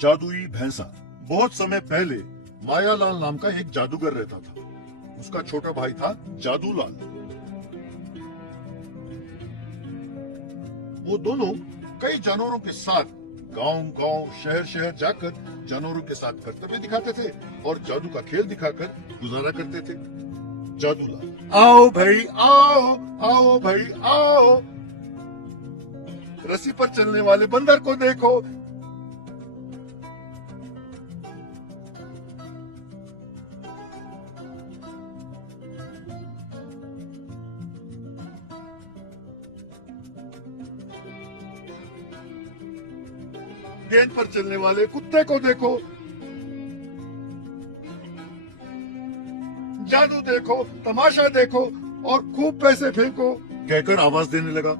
जादुई भैंसा। बहुत समय पहले मायालाल नाम का एक जादूगर रहता था। उसका छोटा भाई था जादूलाल। वो दोनों कई जानवरों के साथ गांव-गांव, शहर-शहर जाकर जानवरों के साथ कर्तव्य दिखाते थे और जादू का खेल दिखाकर गुजारा करते थे। जादूलाल, आओ भाई आओ, आओ भाई आओ, रस्सी पर चलने वाले बंदर को देखो। गेंद पर चलने वाले कुत्ते को देखो। जादू देखो, तमाशा देखो और खूब पैसे फेंको, कहकर आवाज देने लगा।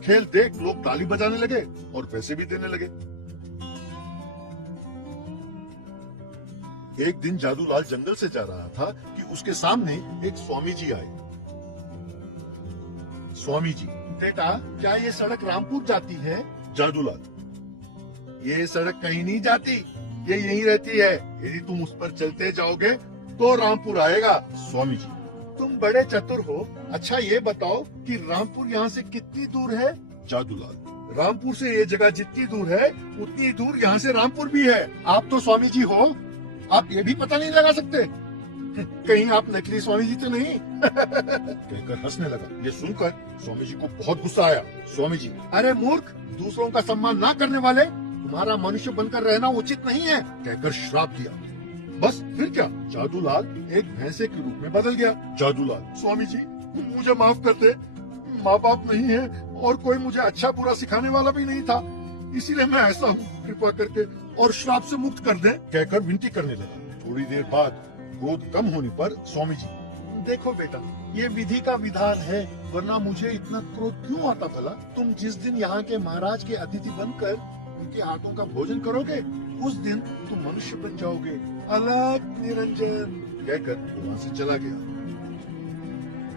खेल देख लोग ताली बजाने लगे और पैसे भी देने लगे। एक दिन जादूलाल जंगल से जा रहा था कि उसके सामने एक स्वामी जी आए। स्वामी जी, बेटा क्या ये सड़क रामपुर जाती है? जादूलाल, ये सड़क कहीं नहीं जाती, ये यहीं रहती है। यदि तुम उस पर चलते जाओगे तो रामपुर आएगा। स्वामी जी, तुम बड़े चतुर हो। अच्छा ये बताओ कि रामपुर यहाँ से कितनी दूर है? जादूलाल, रामपुर से ये जगह जितनी दूर है उतनी दूर यहाँ से रामपुर भी है। आप तो स्वामी जी हो, आप ये भी पता नहीं लगा सकते? कहीं आप नकली स्वामी जी तो नहीं? कहकर हंसने लगा। ये सुनकर स्वामी जी को बहुत गुस्सा आया। स्वामी जी, अरे मूर्ख, दूसरों का सम्मान ना करने वाले, तुम्हारा मनुष्य बनकर रहना उचित नहीं है, कहकर श्राप दिया। बस फिर क्या, जादूलाल एक भैंसे के रूप में बदल गया। जादूलाल, स्वामी जी मुझे माफ कर दे, माँ बाप नहीं है और कोई मुझे अच्छा बुरा सिखाने वाला भी नहीं था, इसीलिए मैं ऐसा हूँ, कृपा करके और श्राप से मुक्त कर दे, कहकर विनती करने लगा। थोड़ी देर बाद क्रोध कम होने पर स्वामी जी, देखो बेटा, ये विधि का विधान है, वरना मुझे इतना क्रोध क्यों आता भला? तुम जिस दिन यहाँ के महाराज के अतिथि बनकर उनके हाथों का भोजन करोगे, उस दिन तुम मनुष्य बन जाओगे। अलग निरंजन, कहकर वहाँ से चला गया।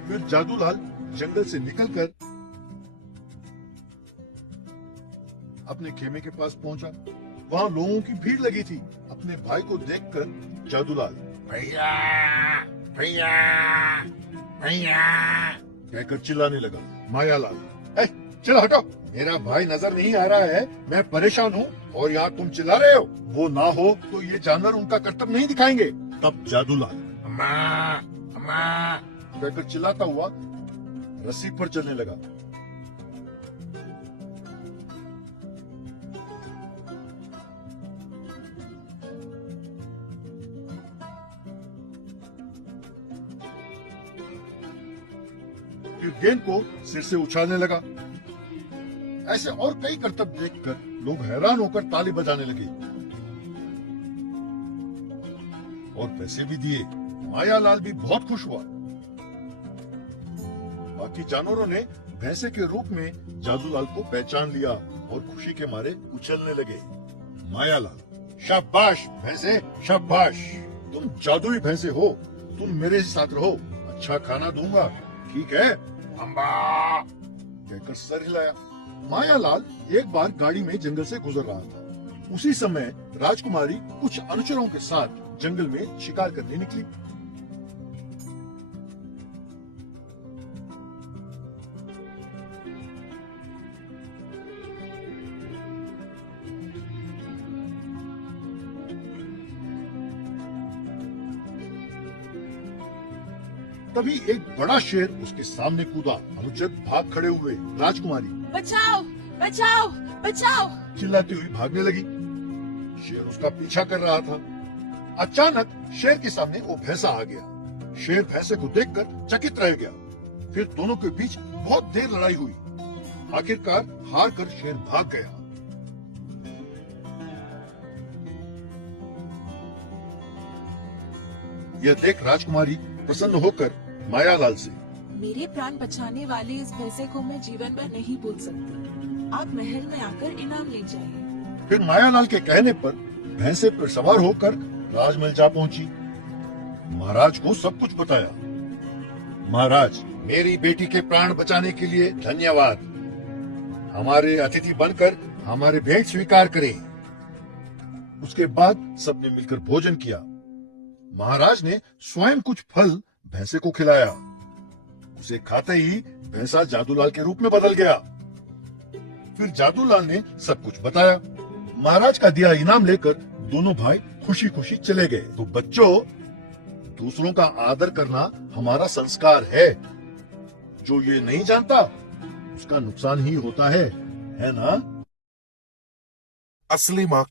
फिर जादूलाल जंगल से निकलकर अपने खेमे के पास पहुंचा। वहाँ लोगों की भीड़ लगी थी। अपने भाई को देखकर जादूलाल, भैया भैया भैया, कहकर चिल्लाने लगा। मायालाल, चलो हटो, मेरा भाई नजर नहीं आ रहा है, मैं परेशान हूँ और यहाँ तुम चिल्ला रहे हो। वो ना हो तो ये जानवर उनका कर्तव्य नहीं दिखाएंगे। तब जादूलाल, अम्मा अम्मा, कहकर चिल्लाता हुआ रस्सी पर चलने लगा। फिर गेंद को सिर से उछालने लगा। ऐसे और कई करतब देखकर लोग हैरान होकर ताली बजाने लगे और पैसे भी दिए। मायालाल भी बहुत खुश हुआ। बाकी जानवरों ने भैंसे के रूप में जादूलाल को पहचान लिया और खुशी के मारे उछलने लगे। मायालाल, शाबाश भैंसे, शाबाश, तुम जादुई भैंसे हो, तुम मेरे साथ रहो, अच्छा खाना दूंगा, ठीक है? अम्बा, कहकर सर हिलाया। मायालाल एक बार गाड़ी में जंगल से गुजर रहा था। उसी समय राजकुमारी कुछ अनुचरों के साथ जंगल में शिकार करने निकली। तभी एक बड़ा शेर उसके सामने कूदा। अनुचर भाग खड़े हुए। राजकुमारी, बचाओ बचाओ बचाओ, चिल्लाती हुई भागने लगी। शेर उसका पीछा कर रहा था। अचानक शेर के सामने वो भैंसा आ गया। शेर भैंसे को देखकर चकित रह गया। फिर दोनों के बीच बहुत देर लड़ाई हुई। आखिरकार हार कर शेर भाग गया। यह देख राजकुमारी प्रसन्न होकर मायालाल से, मेरे प्राण बचाने वाले इस भैंसे को मैं जीवन भर नहीं भूल सकती। आप महल में आकर इनाम ले जाइए। फिर मायालाल के कहने पर भैंसे पर सवार होकर राजमहल जा पहुंची। महाराज को सब कुछ बताया। महाराज, मेरी बेटी के प्राण बचाने के लिए धन्यवाद। हमारे अतिथि बनकर हमारे भेंट स्वीकार करें। उसके बाद सबने मिलकर भोजन किया। महाराज ने स्वयं कुछ फल भैंसे को खिलाया। उसे खाते ही भैंसा जादूलाल के रूप में बदल गया। फिर जादूलाल ने सब कुछ बताया। महाराज का दिया इनाम लेकर दोनों भाई खुशी खुशी चले गए। तो बच्चों, दूसरों का आदर करना हमारा संस्कार है। जो ये नहीं जानता उसका नुकसान ही होता है ना? असली माँ